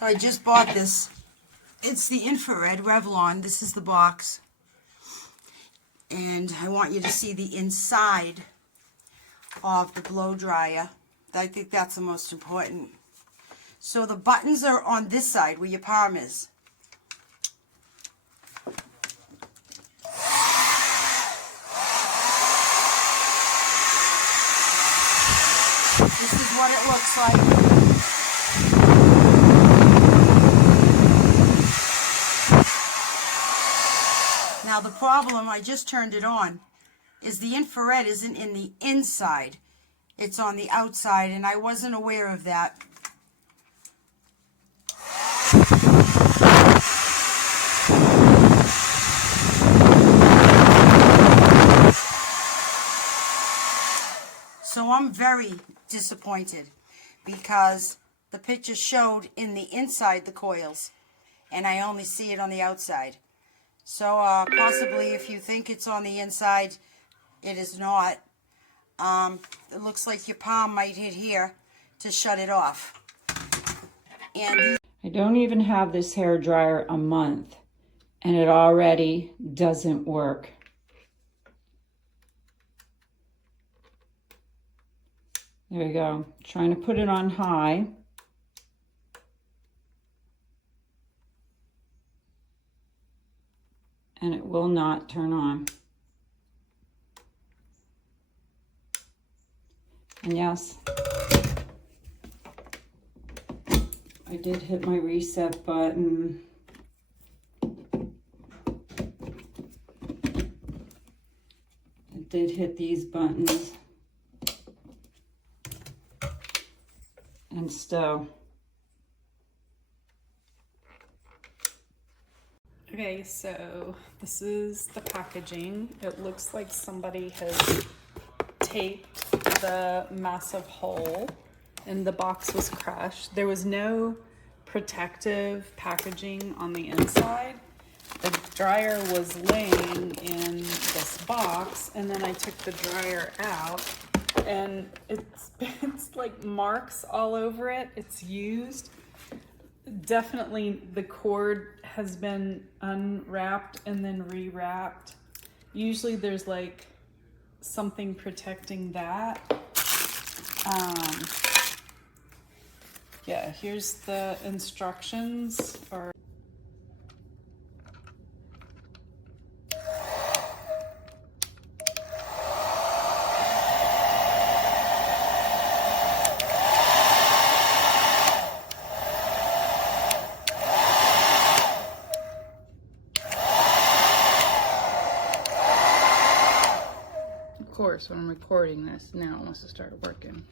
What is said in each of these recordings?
So I just bought this. It's the infrared Revlon. This is the box. And I want you to see the inside of the blow dryer. I think that's the most important. So the buttons are on this side where your palm is. This is what it looks like. Now the problem, I just turned it on, is the infrared isn't in the inside. It's on the outside, and I wasn't aware of that. So I'm very disappointed because the picture showed in the inside the coils, and I only see it on the outside. So possibly if you think it's on the inside, it is not. It looks like your palm might hit here to shut it off. And I don't even have this hair dryer a month, and it already doesn't work. There you go. Trying to put it on high. And it will not turn on. And yes, I did hit my reset button. It did hit these buttons. And still. Okay, so this is the packaging. It looks like somebody has taped the massive hole and the box was crushed. There was no protective packaging on the inside. The dryer was laying in this box, and then I took the dryer out, and it's like marks all over it. It's used. Definitely the cord has been unwrapped and then rewrapped. Usually there's like something protecting that. Yeah, here's the instructions. Of course, when I'm recording this, now it wants to start working.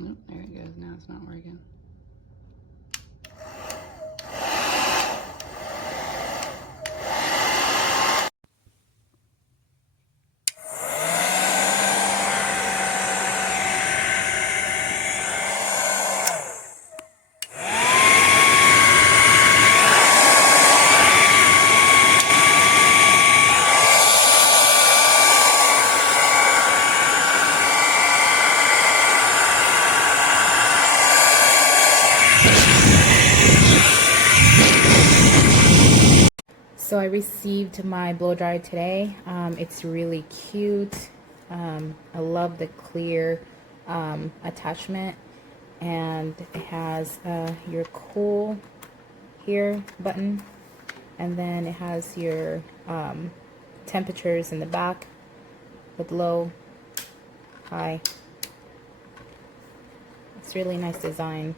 Oh, there it goes. Now it's not working. So I received my blow dryer today. It's really cute. I love the clear attachment, and it has your cool here button, and then it has your temperatures in the back with low, high. It's really nice design.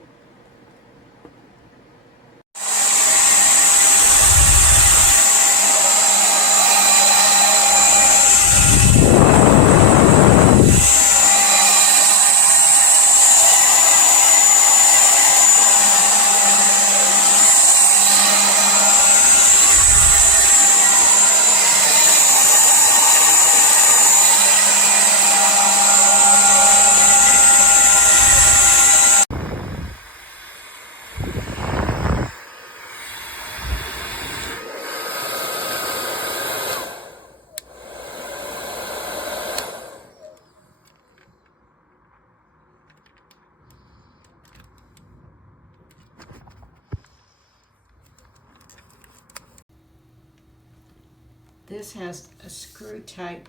this has a screw type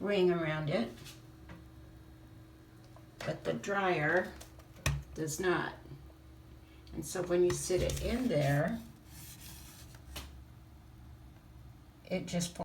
ring around it, but the dryer does not. And so when you sit it in there, it just